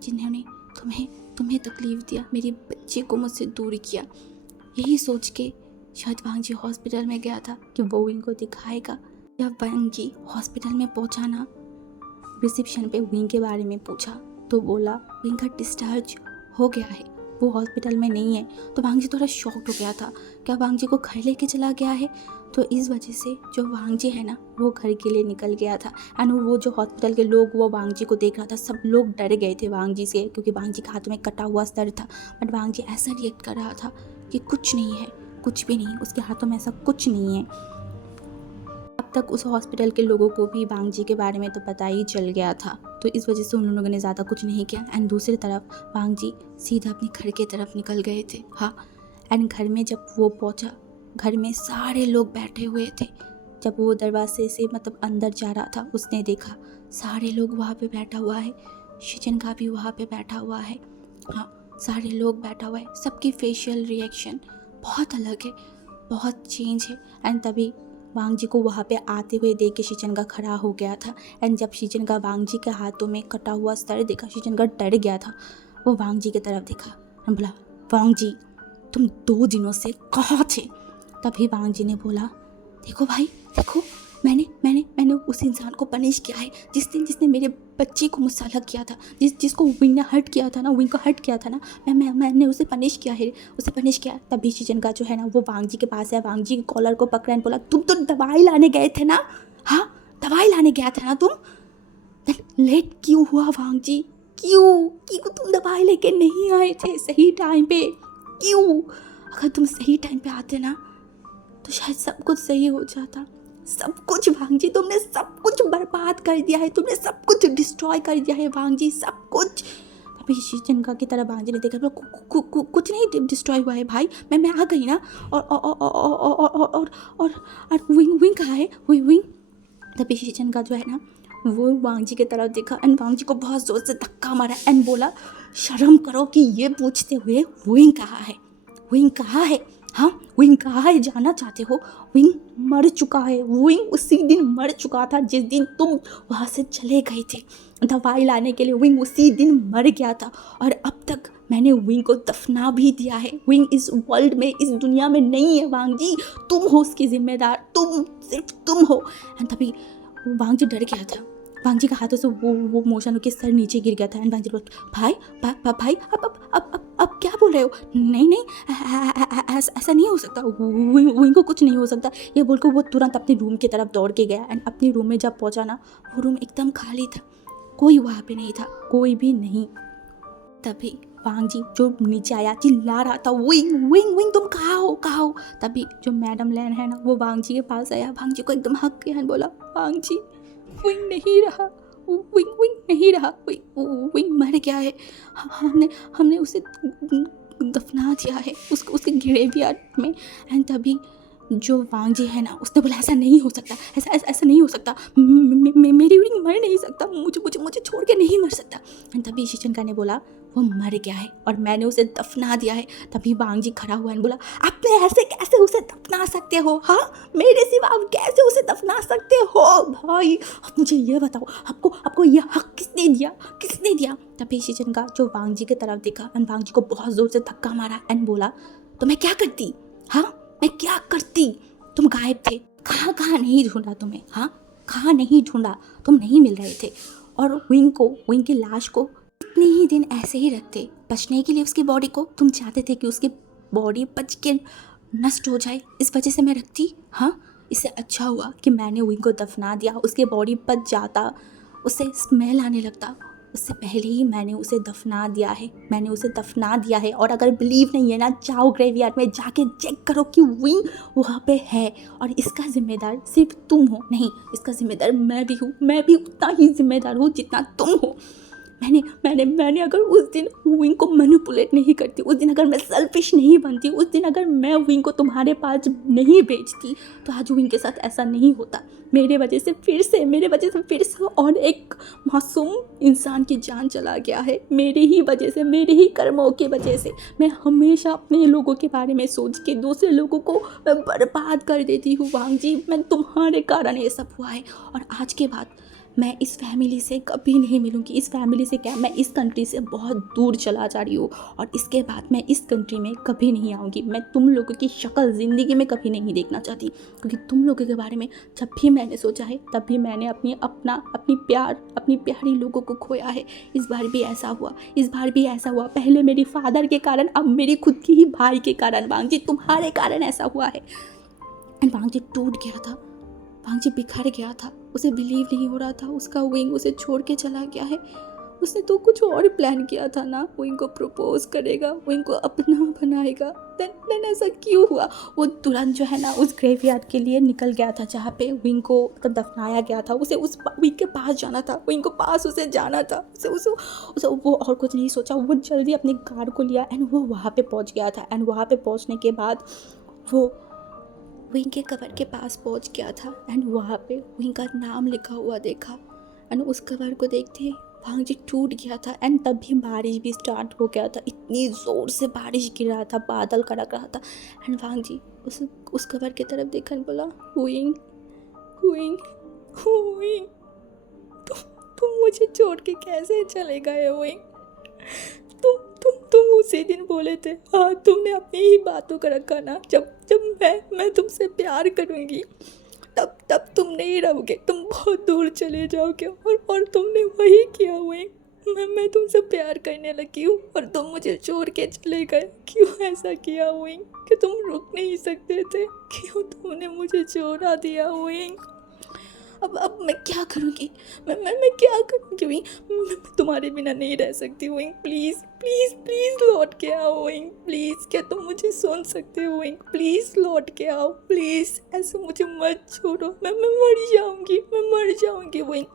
जिन्होंने तुम्हें तकलीफ़ दिया, मेरी बच्ची को मुझसे दूर किया। यही सोच के शायद वांग जी हॉस्पिटल में गया था कि वो विंग को दिखाएगा। जब वांग जी हॉस्पिटल में पहुंचा ना, रिसेप्शन पे विंग के बारे में पूछा तो बोला विंग का डिस्चार्ज हो गया है, वो हॉस्पिटल में नहीं है। तो वांग जी थोड़ा शॉक्ड हो गया था, क्या वांग जी को घर लेके चला गया है? तो इस वजह से जो वांग जी है ना, वो घर के लिए निकल गया था। एंड वो जो हॉस्पिटल के लोग वो वांग जी को देख रहा था, सब लोग डर गए थे वांग जी से, क्योंकि वांग जी के हाथ में कटा हुआ सर था। बट वांग जी ऐसा रिएक्ट कर रहा था कि कुछ नहीं है, कुछ भी नहीं, उसके हाथों में ऐसा कुछ नहीं है। अब तक उस हॉस्पिटल के लोगों को भी वांग जी के बारे में तो पता ही चल गया था, तो इस वजह से उन लोगों ने ज़्यादा कुछ नहीं किया। एंड दूसरी तरफ वांग जी सीधा अपने घर की तरफ निकल गए थे। हाँ, एंड घर में जब वो पहुंचा, घर में सारे लोग बैठे हुए थे। जब वो दरवाजे से मतलब अंदर जा रहा था, उसने देखा सारे लोग वहाँ पे बैठा हुआ है, शिजन का भी वहाँ पे बैठा हुआ है। हाँ, सारे लोग बैठा हुआ है, सबकी फेशियल रिएक्शन बहुत अलग है, बहुत चेंज है। एंड तभी वांग जी को वहाँ पे आते हुए देख के शिचन का खड़ा हो गया था। एंड जब शिचन का वांग जी के हाथों में कटा हुआ सर देखा, शिचन का डर गया था। वो वांग जी की तरफ देखा और बोला, वांग जी तुम 2 दिनों से कहाँ थे? तभी वांग जी ने बोला, देखो भाई देखो, मैंने उस इंसान को पनिश किया है जिसने मेरे बच्चे को मुझसे अलग किया था, जिसको विंग ने हर्ट किया था ना, विंग को हर्ट किया था ना, मैंने उसे पनिश किया है, उसे पनिश किया। तभी शिजन का जो है ना, वो वांग जी के पास है, वांग जी के कॉलर को पकड़ा और बोला, तुम तो दवाई लाने गए थे ना? हाँ, दवाई लाने गया था ना तुम? लेट क्यों हुआ वांग जी? क्यों तुम दवाई लेके नहीं आए थे सही टाइम पे? क्यों? अगर तुम सही टाइम पे आते ना तो शायद सब कुछ सही हो जाता। सब कुछ वांग जी, तुमने सब कुछ बर्बाद कर दिया है, तुमने सब कुछ डिस्ट्रॉय कर दिया है वांग जी, सब कुछ। अभी शिजनका की तरह वांग जी ने देखा, कुछ नहीं डिस्ट्रॉय हुआ है भाई, मैं आ गई ना। और विंग कहाँ है? विंग। तभी शिजनका जो है ना, वो वांग जी की तरफ देखा एंड वांग जी को बहुत जोर से धक्का मारा एंड बोला, शर्म करो कि ये पूछते हुए विंग कहाँ है? विंग कहाँ है? हाँ, विंग कहाँ है? जाना चाहते हो? विंग मर चुका है, विंग उसी दिन मर चुका था जिस दिन तुम वहाँ से चले गए थे दवाई लाने के लिए। विंग उसी दिन मर गया था और अब तक मैंने विंग को दफना भी दिया है। विंग इस वर्ल्ड में, इस दुनिया में नहीं है वांग जी, तुम हो उसकी जिम्मेदार, तुम, सिर्फ तुम हो। एंड तभी वांग जी डर गया था, वांग जी के हाथों से वो मोशन के सर नीचे गिर गया था एंड वांग जी बोला, भाई अब क्या बोल रहे हो? नहीं ऐसा नहीं हो सकता, विंग को कुछ नहीं हो सकता। ये बोलकर वो तुरंत अपने रूम की तरफ दौड़ के गया एंड अपने रूम में जब पहुंचा ना, वो रूम एकदम खाली था, कोई वहाँ पे नहीं था, कोई भी नहीं। तभी वांग जी जो नीचे आया चिल्ला रहा था, विंग तुम कहाँ हो? तभी जो मैडम लैन है ना, वो वांग जी के पास आया, वांग जी को एकदम हक किया एंड बोला, वांग जी विंग नहीं रहा, विंग नहीं रहा, विंग मर गया है, हमने उसे दफना दिया है उसके ग्रेवयार्ड में। एंड तभी जो वांग जी है ना, उसने बोला, ऐसा नहीं हो सकता, ऐसा नहीं हो सकता, मेरी विंग मर नहीं सकता, मुझे छोड़ के नहीं मर सकता। एंड तभी शिशनका ने बोला, वो मर गया है और मैंने उसे दफना दिया है। तभी वांग जी खड़ा हुआ एंड बोला, आपने ऐसे कैसे उसे दफना सकते हो? हाँ, मेरे सिवा आप कैसे उसे दफना सकते हो? भाई अब मुझे ये बताओ, आपको ये हक किसने दिया? तभी शिशनका जो वांग जी की तरफ देखा एंड वांग जी को बहुत जोर से धक्का मारा एंड बोला, तो मैं क्या करती? हाँ, मैं क्या करती? तुम गायब थे, कहाँ नहीं ढूंढा तुम्हें? हाँ, कहाँ नहीं ढूंढा, तुम नहीं मिल रहे थे। और विंग की लाश को इतने ही दिन ऐसे ही रखते, बचने के लिए उसकी बॉडी को। तुम चाहते थे कि उसकी बॉडी बच के नष्ट हो जाए, इस वजह से मैं रखती। हाँ, इससे अच्छा हुआ कि मैंने विंग को दफना दिया, उसकी बॉडी बच जाता, उससे स्मेल आने लगता, उससे पहले ही मैंने उसे दफना दिया है। और अगर बिलीव नहीं है ना, जाओ ग्रेवयार्ड में जाके चेक करो कि विंग वहाँ पे है। और इसका जिम्मेदार सिर्फ तुम हो नहीं, इसका जिम्मेदार मैं भी हूँ, मैं भी उतना ही जिम्मेदार हूँ जितना तुम हो। मैंने अगर उस दिन विंग को मैनिपुलेट नहीं करती, उस दिन अगर मैं सेल्फिश नहीं बनती, उस दिन अगर मैं विंग को तुम्हारे पास नहीं भेजती, तो आज विंग के साथ ऐसा नहीं होता। मेरे वजह से फिर से और एक मासूम इंसान की जान चला गया है, मेरी ही वजह से, मेरे ही कर्मों की वजह से। मैं हमेशा अपने लोगों के बारे में सोच के दूसरे लोगों को मैं बर्बाद कर देती हूँ। वांग जी, मैं तुम्हारे कारण ये सब हुआ है, और आज के बाद मैं इस फैमिली से कभी नहीं मिलूँगी। इस फैमिली से क्या, मैं इस कंट्री से बहुत दूर चला जा रही हूँ, और इसके बाद मैं इस कंट्री में कभी नहीं आऊँगी। मैं तुम लोगों की शक्ल ज़िंदगी में कभी नहीं देखना चाहती, क्योंकि तुम लोगों के बारे में जब भी मैंने सोचा है, तब भी मैंने अपनी प्यारी लोगों को खोया है। इस बार भी ऐसा हुआ, पहले मेरी फादर के कारण, अब मेरी खुद की ही भाई के कारण। वांग जी, तुम्हारे कारण ऐसा हुआ है। एंड वांग जी टूट गया था, वांग जी बिखर गया था, उसे बिलीव नहीं हो रहा था, उसका विंग उसे छोड़ के चला गया है। उसने तो कुछ और प्लान किया था ना, विंग को प्रपोज करेगा, विंग को अपना बनाएगा। देन ऐसा क्यों हुआ? वो तुरंत जो है ना उस ग्रेवयार्ड के लिए निकल गया था, जहाँ पे विंग को मतलब दफनाया गया था। उसे उस विंग के पास जाना था, विंग को पास उसे जाना था। उसे वो और कुछ नहीं सोचा, वो जल्दी अपनी कार को लिया एंड वो वहाँ पे पहुँच गया था। एंड वहाँ पे पहुँचने के बाद वो विंग के कवर के पास पहुंच गया था एंड वहाँ पे विंग का नाम लिखा हुआ देखा। एंड उस कवर को देखते वांग जी टूट गया था। एंड तभी बारिश भी स्टार्ट हो गया था, इतनी ज़ोर से बारिश गिर रहा था, बादल कड़क रहा था। एंड वांग जी उस कवर की तरफ देखा बोला, विंग विंग विंग, तुम मुझे छोड़ के कैसे चले गए विंग? तुम उसी दिन बोले थे, हाँ तुमने अपनी ही बातों का रखा ना, जब मैं तुमसे प्यार करूँगी तब तुम नहीं रहोगे, तुम बहुत दूर चले जाओगे, और तुमने वही किया हुए। मैं तुमसे प्यार करने लगी हूँ और तुम मुझे छोड़ के चले गए। क्यों ऐसा किया हुई कि तुम रुक नहीं सकते थे? क्यों तुमने मुझे छोड़ा दिया हुई? अब मैं क्या करूँगी? मैं क्या करूँगी विंग? मैं तुम्हारे बिना नहीं रह सकती विंग। प्लीज़ प्लीज़ प्लीज़ लौट के आओ विंग, प्लीज़। क्या तुम मुझे सुन सकते हो विंग? प्लीज़ लौट के आओ प्लीज़, ऐसे मुझे मत छोड़ो, मैं मर जाऊँगी विंग।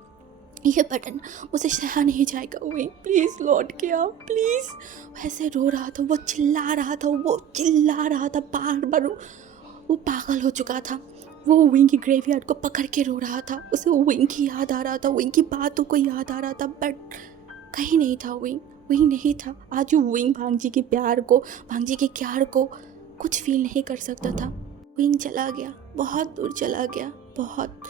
ये बटन मुझे सहा नहीं जाएगा विंग, प्लीज़ लौट के आओ प्लीज़। वैसे रो रहा था, वो चिल्ला रहा था बार बार। वो पागल हो चुका था, वो विंग की ग्रेवयार्ड को पकड़ के रो रहा था। उसे विंग की याद आ रहा था, विंग की बातों को याद आ रहा था, बट कहीं नहीं था विंग नहीं था। आज विंग भांग जी के प्यार को, भांग जी के प्यार को कुछ फील नहीं कर सकता था। विंग चला गया, बहुत दूर चला गया, बहुत।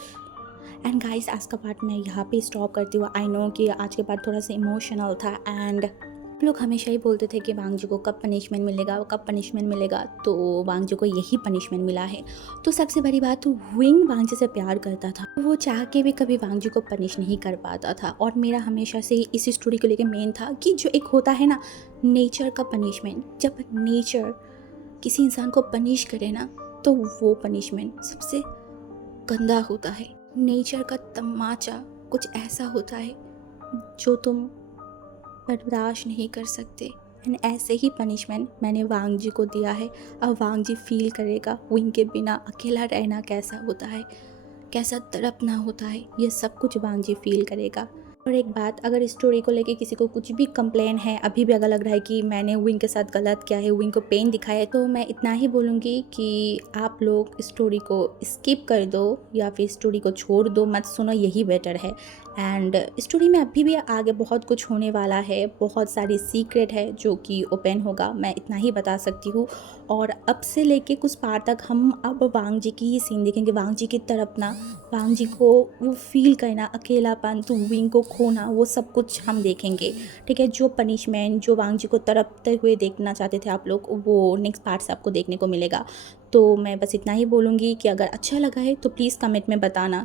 एंड गाइस, आज का पार्ट मैं यहाँ पे स्टॉप करती हूँ। आई नो कि आज के पार्ट थोड़ा सा इमोशनल था, एंड लोग हमेशा ही बोलते थे कि वांग जी को कब पनिशमेंट मिलेगा, तो वांग जी को यही पनिशमेंट मिला है। तो सबसे बड़ी बात, तो विंग वांग जी से प्यार करता था, वो चाह के भी कभी वांग जी को पनिश नहीं कर पाता था। और मेरा हमेशा से इस स्टोरी को लेकर मेन था कि जो एक होता है ना नेचर का पनिशमेंट, जब नेचर किसी इंसान को पनिश करे ना, तो वो पनिशमेंट सबसे गंदा होता है। नेचर का तमाचा कुछ ऐसा होता है जो तुम बर्दाश्त नहीं कर सकते। एंड ऐसे ही पनिशमेंट मैंने वांग जी को दिया है। अब वांग जी फील करेगा विंग के बिना अकेला रहना कैसा होता है, कैसा तड़पना होता है, ये सब कुछ वांग जी फील करेगा। और एक बात, अगर इस स्टोरी को लेके किसी को कुछ भी कंप्लेन है, अभी भी अगर लग रहा है कि मैंने विंग के साथ गलत किया है, विंग को पेन दिखाया है, तो मैं इतना ही बोलूँगी कि आप लोग स्टोरी को स्किप कर दो या फिर स्टोरी को छोड़ दो, मत सुनो, यही बेटर है। एंड स्टोरी में अभी भी आगे बहुत कुछ होने वाला है, बहुत सारी सीक्रेट है जो कि ओपन होगा, मैं इतना ही बता सकती हूँ। और अब से लेके कुछ पार्ट तक हम अब वांग जी की ही सीन देखेंगे, वांग जी की तड़पना, वांग जी को वो फील करना, अकेलापन, तो विंग को खोना, वो सब कुछ हम देखेंगे। ठीक है, जो पनिशमेंट जो वांग जी को तड़पते हुए देखना चाहते थे आप लोग, वो नेक्स्ट पार्ट से आपको देखने को मिलेगा। तो मैं बस इतना ही बोलूँगी कि अगर अच्छा लगा है तो प्लीज़ कमेंट में बताना।